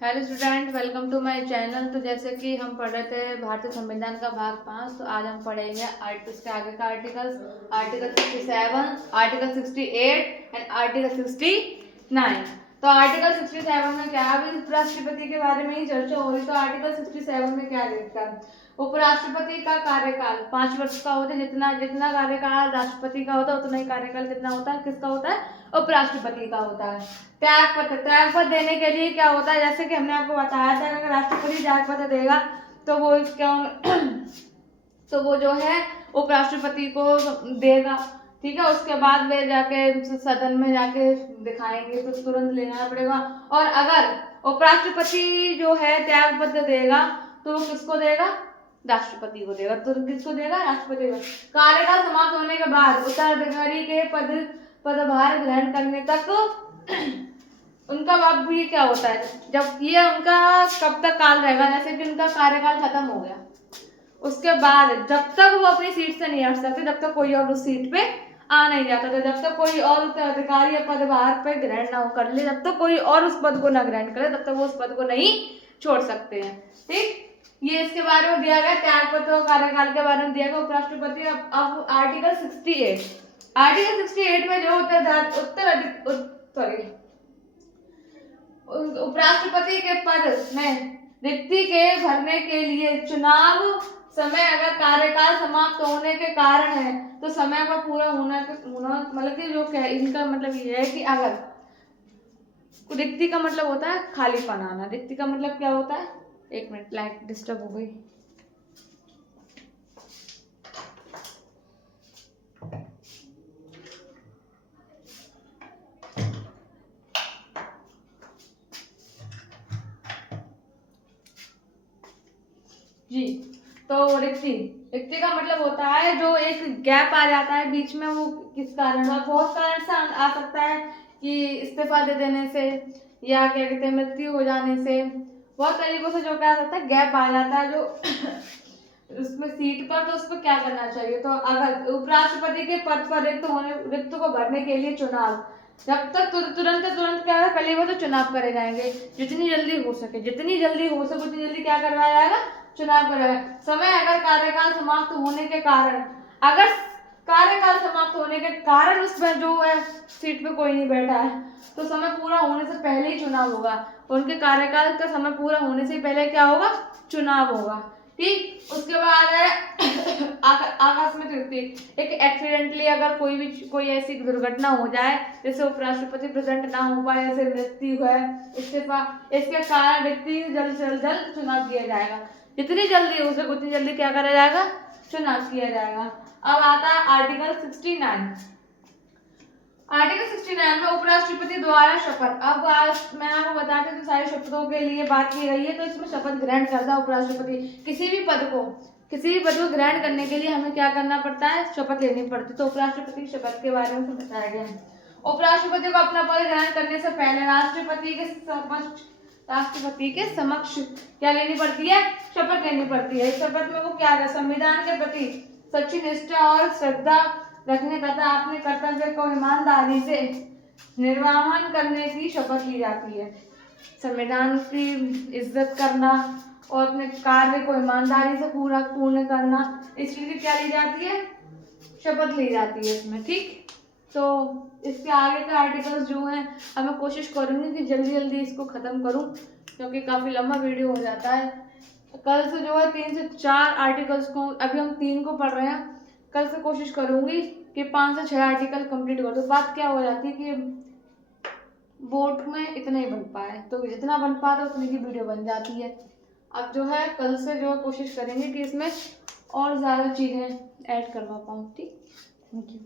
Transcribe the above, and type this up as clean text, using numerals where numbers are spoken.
Hello student, welcome to my channel. तो जैसे कि हम पढ़ रहे थे भारतीय संविधान का भाग 5, तो आज हम पढ़ेंगे उसके आगे का आर्टिकल 67, आर्टिकल 68 एंड आर्टिकल 69। तो आर्टिकल 67 में क्या है, अभी उपराष्ट्रपति के बारे में ही चर्चा हो रही। तो आर्टिकल 67 में क्या लिखता है, उपराष्ट्रपति का कार्यकाल 5 वर्ष का होता है। जितना कार्यकाल राष्ट्रपति का होता है उतना ही कार्यकाल कितना होता है, किसका होता है, उपराष्ट्रपति का होता है। त्यागपत्र देने के लिए क्या होता है, जैसे कि हमने आपको बताया था, अगर राष्ट्रपति त्यागपत्र देगा तो वो क्या तो वो जो है उपराष्ट्रपति को देगा, ठीक है। उसके बाद वे जाके सदन में जाके दिखाएंगे, तो तुरंत लेना पड़ेगा। और अगर उपराष्ट्रपति जो है त्यागपत्र देगा तो वो किसको देगा, राष्ट्रपति को देगा। तो किसको देगा, राष्ट्रपति को। कार्यकाल समाप्त होने के बाद उत्तराधिकारी के पदभार ग्रहण करने तक उनका अब भी क्या होता है, जब ये उनका कब तक काल रहेगा, जैसे कि उनका कार्यकाल खत्म हो गया, उसके बाद जब तक वो अपनी सीट से नहीं हट सकते, जब तक कोई और उस सीट पे आ नहीं जाता, तो जब तक कोई और उत्तराधिकारी या पदभार पे ग्रहण ना कर ले, जब तक कोई और उस पद को ना ग्रहण करे, तब तक वो उस पद को नहीं छोड़ सकते हैं। ठीक, ये इसके बारे में दिया गया, त्यागपत्र और कार्यकाल के बारे में दिया गया उपराष्ट्रपति। अब आर्टिकल 68 में जो उपराष्ट्रपति के पद में रिक्ति के भरने के लिए चुनाव समय, अगर कार्यकाल समाप्त होने के कारण है तो समय का पूरा होना मतलब कि जो इनका मतलब ये है कि अगर रिक्ति का मतलब होता है खालीपन आना। रिक्ति का मतलब क्या होता है, एक मिनट, लाइट डिस्टर्ब हो गई। जी, तो रिक्ति का मतलब होता है जो एक गैप आ जाता है बीच में, वो किस कारण, बहुत कारण से आ सकता है कि इस्तीफा दे देने से, या क्या कहते हैं मृत्यु हो जाने से, बहुत तरीकों से जो क्या सकता है, गैप आ जाता है जो उसमें सीट पर। तो उस पर क्या करना चाहिए, तो अगर उपराष्ट्रपति के पद पर रिक्त को भरने के लिए चुनाव, जब तक तुरंत क्या है, पहले वो तो चुनाव करे जाएंगे, जितनी जल्दी हो सके उतनी जल्दी क्या करवाया जाएगा, चुनाव कराया। समय, अगर कार्यकाल समाप्त होने के कारण, अगर कार्यकाल समाप्त होने के कारण उसमें जो है सीट पे कोई नहीं बैठा है, तो समय पूरा होने से पहले ही चुनाव होगा। उनके कार्यकाल का समय पूरा होने से पहले क्या होगा, चुनाव होगा। ठीक, उसके बाद है आकस्मिक रिक्ति। एक एक्सीडेंटली अगर कोई ऐसी दुर्घटना हो जाए जैसे उपराष्ट्रपति प्रेजेंट ना हो पाए, जैसे मृत्यु है, इस्तीफा, इसके कारण रिक्ति जल्द से जल्द चुनाव किया जाएगा। जितनी जल्दी हो सके उतनी जल्दी क्या करा जाएगा, चुनाव किया जाएगा। अब आता है आर्टिकल 69। आर्टिकल 69 में उपराष्ट्रपति द्वारा शपथ। अब मैं आपको बता दें तो सारी शपथों के लिए बात की गई है, तो इसमें शपथ ग्रहण करता है उपराष्ट्रपति। किसी भी पद को ग्रहण करने के लिए हमें क्या करना पड़ता है, शपथ लेनी पड़ती है। तो उपराष्ट्रपति की शपथ के बारे में बताया गया है। उपराष्ट्रपति को अपना पद ग्रहण करने से पहले राष्ट्रपति के समक्ष क्या लेनी पड़ती है, शपथ लेनी पड़ती है। इस शपथ में वो क्या है, संविधान के प्रति सच्ची निष्ठा और श्रद्धा रखने तथा अपने कर्तव्य को ईमानदारी से निर्वहन करने की शपथ ली जाती है। संविधान की इज्जत करना और अपने कार्य को ईमानदारी से पूर्ण करना, इसलिए क्या ली जाती है, शपथ ली जाती है इसमें। ठीक, तो इसके आगे के आर्टिकल्स जो हैं, अब मैं कोशिश करूंगी कि जल्दी इसको ख़त्म करूं, क्योंकि काफ़ी लंबा वीडियो हो जाता है। कल से जो है 3 से 4 आर्टिकल्स को, अभी हम 3 को पढ़ रहे हैं, कल से कोशिश करूंगी कि 5 से 6 आर्टिकल कंप्लीट कर दूं। बात क्या हो जाती है कि बोर्ड में इतना ही बन पाए, तो जितना बन पाता है उतनी की वीडियो बन जाती है। अब जो है कल से जो है कोशिश करेंगे कि इसमें और ज़्यादा चीज़ें ऐड करवा पाऊँ। ठीक, थैंक यू।